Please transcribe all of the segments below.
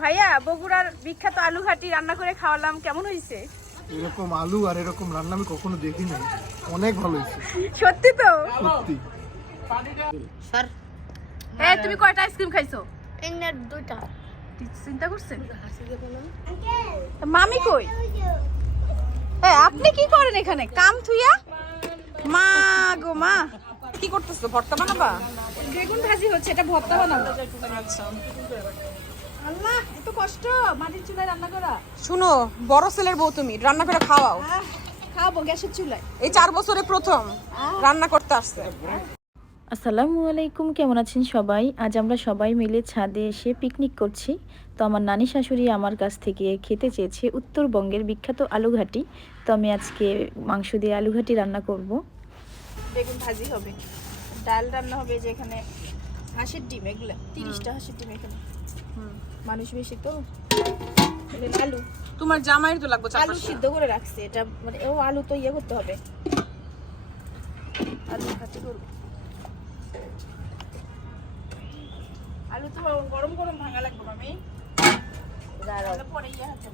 ভাইয়া বগুড়ার বিখ্যাত আলু ঘাটি রান্না করে খাওয়ালাম, কেমন হয়েছে? এরকম আলু আর এরকম রান্না আমি কখনো দেখি নাই, অনেক ভালো হয়েছে সত্যি তো? সত্যি। স্যার হ্যাঁ, তুমি কয়টা আইসক্রিম খাইছো? এর দুইটা চিন্তা করছেন? মামি কই? আপনি কি করেন এখানে কাম থুইয়া? মা গো মা, কি করতেছো? ভর্তা বানাবা? বেগুন ভাজি হচ্ছে, এটা ভর্তা বানাবো। আল্লাহ, এত কষ্ট মাটির চুলায় রান্না করা। শুনো, বড় ছেলের বউ তুমি, রান্না করে খাওয়াও। খাওয়াবো গ্যাসের চুলায়। এই 4 বছরে প্রথম রান্না করতে আসছে। আসসালামু আলাইকুম, কেমন আছেন সবাই? আজ আমরা সবাই মিলে ছাদে এসে পিকনিক করছি। তো আমার নানি শাশুড়ি আমার কাছ থেকে খেতে চেয়েছে উত্তরবঙ্গের বিখ্যাত আলুঘাটি। তো আমি আজকে মাংস দিয়ে আলুঘাটি রান্না করব। বেগুন ভাজি হবে, ডাল রান্না হবে, যে এখানে হাঁসের ডিম, এগুলো 30টা হাঁসের ডিম এখানে। মানুষ বেশি তো। আলু, তোমার জামাইয়ের তো লাগবে 4 আলু সিদ্ধ করে রাখছে, এটা মানে ও আলু তো ইয়ে করতে হবে, আলু ভাজি করবো। আলু তো গরম গরম ভাঙা লাগবে মামি, তাহলে পরে ইয়ে হাতে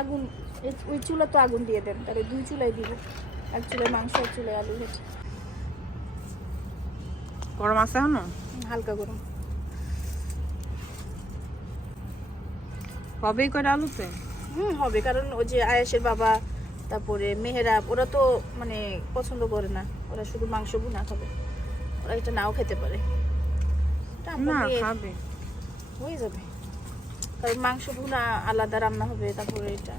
আগুন, ওই চুলা তো আগুন দিয়ে দেন, তাহলে 2 চুলায় দিব, এক চুলায় মাংস, এক চুলায় আলু ভেজে। গরম আছে এখনো? হালকা গরম হবেই করে আলুতে। হবে, কারণ ওই যে আয়েশের বাবা, তারপরে মেহেরাব, ওরা তো মানে পছন্দ করে না, ওরা শুধু মাংস ভুনা খাবে, ওরা এটা নাও খেতে পারে। এটা আমরা না মেয়ে- খাবে। হয়ে যাবে, কারণ মাংস ভুনা আলাদা রান্না হবে, তারপরে এটা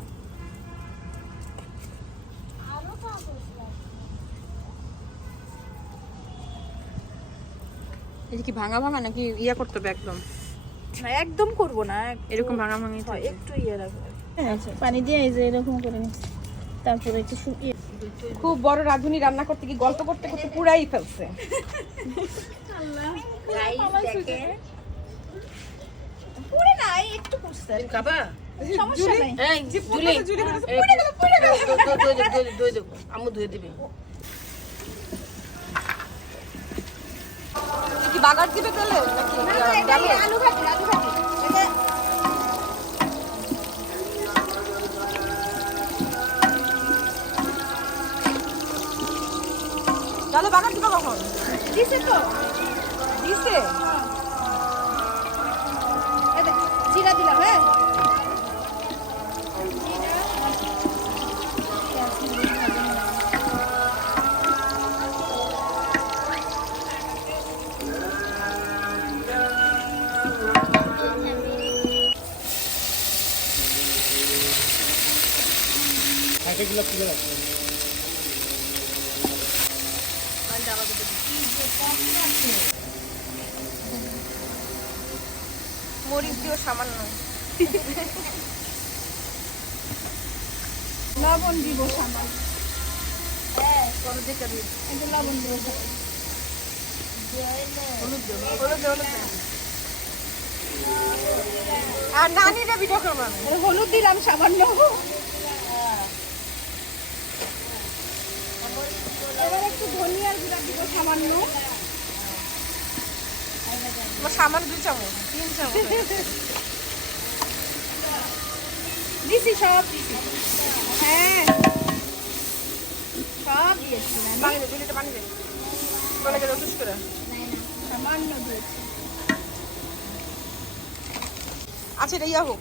এটা কি ভাঙা ভাঙা নাকি ইয়া করতে হবে একদম? না একদম করব না, এরকম ভাঙা ভাঙি হয়, একটু ইয়ে রাখবো। আচ্ছা, পানি দিয়ে এই যে এরকম করে নিচ্ছি, তারপরে একটু শুকিয়ে। খুব বড় রাঁধুনি রান্না করতে কি গল্প করতে করতে পুরাই ফেলছে। পুরে নাই, একটু পুষতে খাবা সমস্যা নাই। এই জুলি ধুয়ে দেবো, আম্মু ধুয়ে দিবে। কি বাগার দিবে তেলে নাকি ডালে? আলু ঘাটি, আলু ঘাটি এটা ডালে বাগার দিবে কখন? দিছে তো, দিছে। এই দেখ, জিরা দিলাম। হ্যাঁ, মরিচ দিও সামান্য। লবণ দিব সামান্য, হলুদ দিয়ে দিবি। একটু লবণ দিব। হলুদ দে, হলুদ দে। আর নানিরে ভিডিও করবো আমি। হলুদ দিলাম সামান্য, এবার একটু ধনিয়ার গুঁড়া দিব সামান্য। তোমার সামান্য 2 চামচ 3 চামচ। দিছি, সব দিছি। হ্যাঁ, সব দিয়েছি আমি, পানি দে, 2 লিটার পানি দে। বলে গেল উঠুস করে। সামান্য দিয়েছি। আচ্ছা এটা ইয়া হোক,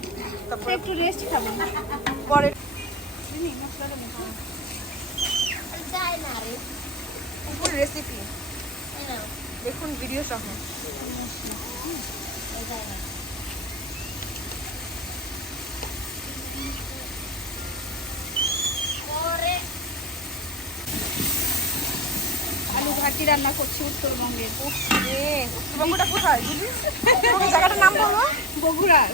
তারপরে একটু রেস্ট খাবো পরে উপরে রেসিপি দেখুন ভিডিও সহ। আলু ঘাটি রান্না করছি উত্তরবঙ্গে, উত্তরবঙ্গটা কোথায় বুঝলি? উত্তরবঙ্গের জায়গাটার নাম বলো। বগুড়ার,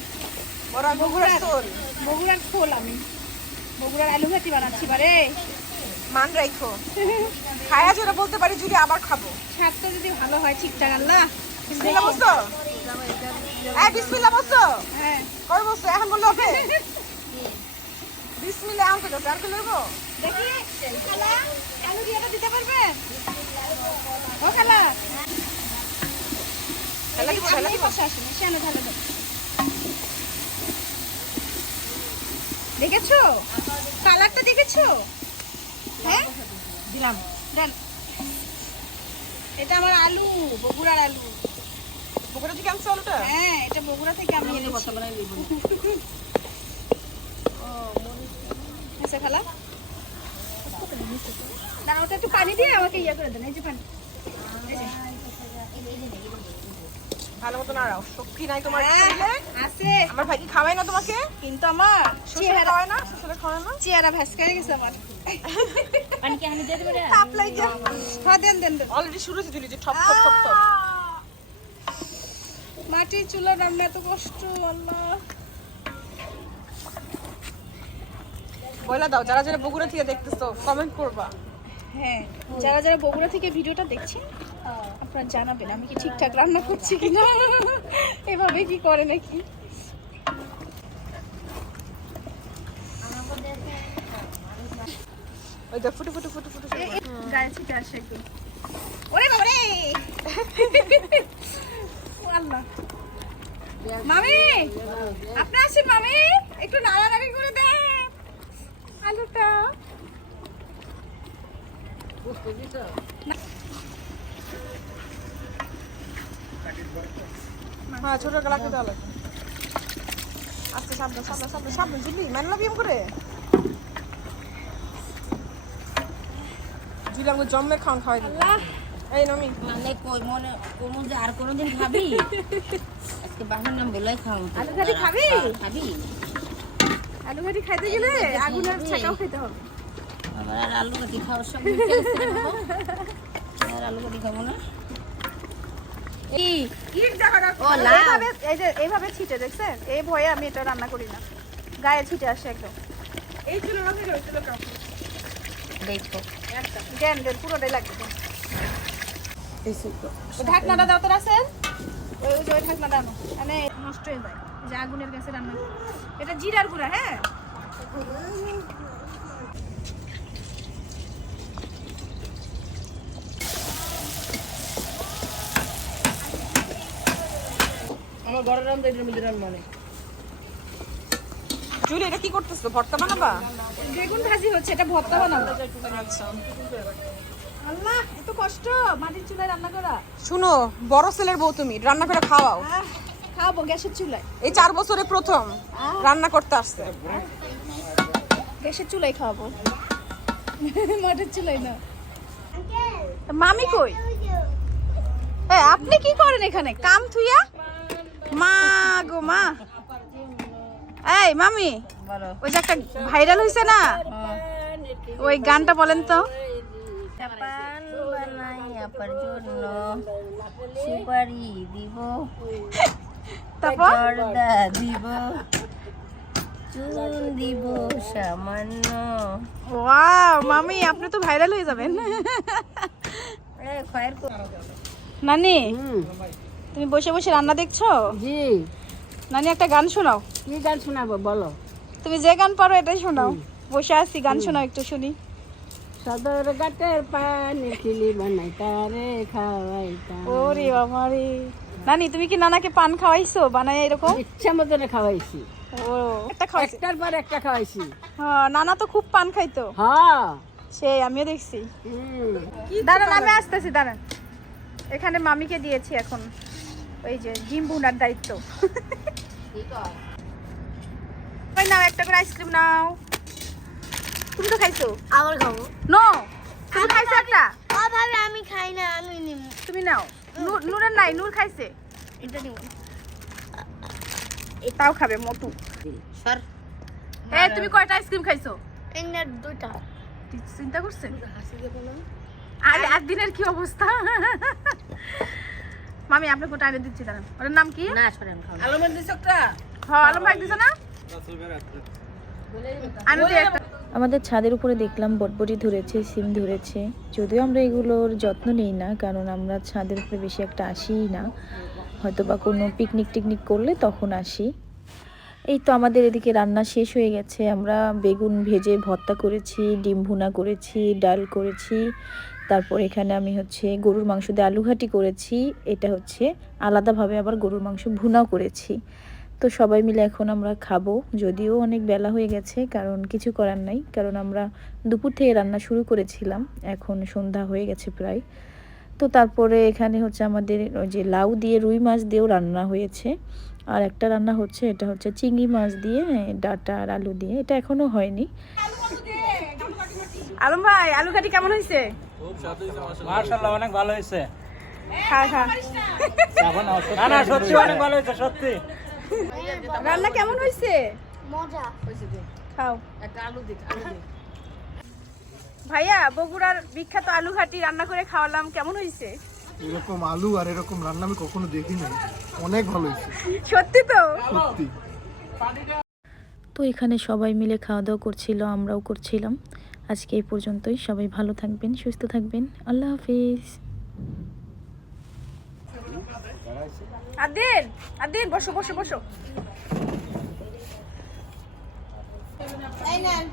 ওরা বগুড়ার সোল। বগুড়ার খোল। আমি বগুড়ার আলু ঘাটি বানাচ্ছি বারে, মান রাখো, খায়া জোরে বলতে পারি যদি আবার খাবো। স্বাদটা যদি ভালো হয় ঠিকঠাক। আল্লাহ, বিসমিল্লাহ বলছো? বিসমিল্লাহ বলছো? হ্যাঁ কবে বলছো? এখন বললে হবে? বিসমিল্লাহ এখন তো আর করে নেবো। দেখি খালা, আলু দিয়েটা দিতে পারবে? ও খালা, ঢালা দিব ঢালা দিব পাশে আসেন, এসে এনে ঢালা দাও। দেখেছো কালারটা দেখেছো? হ্যাঁ দিলাম। দেন। এটা আমার আলু, বগুড়ার আলু। বগুড়া থেকে আনছো আলুটা? হ্যাঁ, এটা বগুড়া থেকে আমি এনেছি। আচ্ছা খালা, না ওটা একটু পানি দিয়ে আমাকে ইয়ে করে দেন। এই যে পানি, এই যে। ভালো মতো নাড়াও। শক্তি নাই তোমার হ্যাঁ, শরীরে? আছে। আমার ভাই কি খাওয়ায় না তোমাকে? কিন্তু আমার শ্বশুরে খাওয়ায় না? শ্বশুরে খাওয়ায় না? চেহারা ভ্যাসকা হয়ে গেছে আমার। পানি কি আমি দিয়ে দেবো রে? তাপ লাগে। হ্যাঁ দেন দেন দেন। অলরেডি শুরু হয়েছে জুলি, যে ঠপ ঠপ ঠপ ঠপ। মাটির চুলা রান্না এত কষ্ট, আল্লাহ। বইলা দাও, যারা যারা বগুড়া থেকে দেখতেছো কমেন্ট করবা। হ্যাঁ, যারা যারা বগুড়া থেকে ভিডিওটা দেখছেন আপনারা জানাবেন আমি কি ঠিকঠাক রান্না করছি কিনা, এভাবে কি করে নাকি। ওই দেখ ফুটে ফুটে ফুটে ফুটে শুরু করে। গায়ে ছিটে আসে একটু। ওরে বাবা রে, ও আল্লাহ। মামি, আপনি আসেন মামি, একটু নাড়ানাড়ি করে দেন আলুটা। হ্যাঁ, ছোট গলাকে দেওয়া লাগে। আস্তে সাবধান সাবধান সাবধান সাবধান জুলি, মানলা বিয়াম করে। জুলি আমাকে জম্মে খাওয়ান খাওয়াই দিল। আল্লাহ, এই নমি মানে কই মনে কোমল যে আর কোনোদিন খাবি? আজকে বাসার নাম বলেই খাও। আলু ঘাটি খাবি? খাবি? আলু ঘাটি খাইতে গেলে আগুনের ছাকাও খেতে হবে। আবার আর আলু কাটি খাওয়ার সব মিটে গেছে রে বাবা। আর আলু কাটি খাবো না? এই ইট দেখা রাখো। ও, লাউ। এইভাবে, এই যে এইভাবে ছিটে দেখছেন, এই ভয়ে আমি এটা রান্না করি না, গায়ে ছিটে আসে একদম। এই চুলো রাখি ওই চুলো রাখো, দেখো দেন দেন পুরোটাই লাগবে দেন। এই সুতো ওই ঢাকনাটা দাও তো রাসেল, ওই ওই যে ওই ঢাকনাটা আনো, মানে নষ্ট হয়ে যায় এই যে আগুনের কাছে রান্না। এটা জিরার গুঁড়া। হ্যাঁ, আমার ঘরের রান্না এটার মধ্যে রান্না মানে জুলি, এটা কি করতেছো? ভর্তা বানাবা? বেগুন ভাজি হচ্ছে, এটা ভর্তা বানাবো। আচ্ছা, আল্লাহ, এত কষ্ট মাটির চুলায় রান্না করা। শুনো, বড় ছেলের বউ তুমি, রান্না করে খাওয়াও। খাওয়াবো গ্যাসের চুলায়, এই 4 বছরে প্রথম রান্না করতে আসছে। গ্যাসের চুলাই খাওয়াবো, মাটির চুলাই না। মামি কই? আপনি কি করেন এখানে কাম থুইয়া? মা গো মা, এই মামি, বলো। ওই যে একটা ভাইরাল হইছে না, ওই গানটা বলেন তো। পান বানাই আপার জন্য সুপারি দিব, তারপর জর্দা দিব, চুন দিব সামান্য। ওয়াও মামি, আপনি তো ভাইরাল হয়ে যাবেন। এ খয়ের নানি, তুমি বসে বসে রান্না দেখছো? জি, নানি একটা গান শোনাও। কি গান শোনাবো বলো? তুমি যে গান পারো এটাই শোনাও। বসে আছি, গান শোনাও একটু শুনি। সদর ঘাটের পানি খিলি বানাই তারে খাওয়াইতা, ওরে বাবা রে। নানি, তুমি কি নানাকে পান খাওয়াইছো বানায় এরকম? ইচ্ছা মতন খাওয়াইছি, ও, একটা খাওয়াইছো? একটার পর একটা খাওয়াইছি। হ্যাঁ, নানা তো খুব পান খাইতো, হ্যাঁ, সেই আমিও দেখছি। দাঁড়ান, আমি আসতেছি, দাঁড়ান। এখানে মামিকে দিয়েছি এখন ওই যে ডিম ভুনার দায়িত্ব। ওই নাও, একটা করে আইসক্রিম নাও। তুমি তো খাইছো। আবার খাবো? নো, তুমি খাইছো একটা? ও ভাবে আমি খাই না, আমি নিব। তুমি নাও। নূরের নাই, নূর খাইছে। এটা নিব। এটাও খাবে মোটু। সর। তুমি কয়টা আইসক্রিম খাইছো? এনে দুইটা। তুই চিন্তা করছেন আর একদিনের কি অবস্থা। মামি, আপনাকে ওটা আগে দিচ্ছি, দাঁড়ান। ওটার নাম কি? না সরেন খাও। আলমের দিছকটা? হ্যাঁ, আলম ভাই দিছে না? আমি তো একটা আমাদের ছাদের উপরে দেখলাম বটবটি ধরেছে, সিম ধরেছে। যদিও আমরা এগুলোর যত্ন নিই না, কারণ আমরা ছাদের উপরে বেশি একটা আসিই না, হয়তো বা কোনো পিকনিক টিকনিক করলে তখন আসি। এই তো আমাদের এদিকে রান্না শেষ হয়ে গেছে। আমরা বেগুন ভেজে ভর্তা করেছি, ডিম ভুনা করেছি, ডাল করেছি, তারপর এখানে আমি হচ্ছে গরুর মাংস দিয়ে আলু ঘাটি করেছি, এটা হচ্ছে আলাদাভাবে আবার গরুর মাংস ভুনাও করেছি। তো সবাই মিলে এখন আমরা খাবো, যদিও অনেক বেলা হয়ে গেছে, কারণ কিছু করার নাই, কারণ আমরা দুপুর থেকে রান্না শুরু করেছিলাম, এখন সন্ধ্যা হয়ে গেছে প্রায়। তো তারপরে এখানে হচ্ছে আমাদের ওই যে লাউ দিয়ে রুই মাছ দিয়েও রান্না হয়েছে, আর একটা রান্না হচ্ছে, এটা হচ্ছে চিংড়ি মাছ দিয়ে ডাঁটা আর আলু দিয়ে, এটা এখনও হয়নি। আলম ভাই আলু ঘাটি কেমন হয়েছে? মাশাআল্লাহ অনেক ভালো হয়েছে। খা খা। না না সত্যি অনেক ভালো হয়েছে সত্যি। রান্না কেমন হয়েছে? মজা। খাও। ভাইয়া বগুড়ার বিখ্যাত আলু ঘাটি রান্না করে খাওয়ালাম, কেমন হয়েছে? এরকম আলু আর এরকম রান্না আমি কখনো দেখি নাই, অনেক ভালো হয়েছে সত্যি তো? সত্যি। তো এখানে সবাই মিলে খাওয়া দাওয়া করছিল, আমরাও করছিলাম। আজকে এই পর্যন্তই, সবাই ভালো থাকবেন, সুস্থ থাকবেন, আল্লাহ হাফিজ। আদিন আদিন বসো বসো বসো। এই নেন।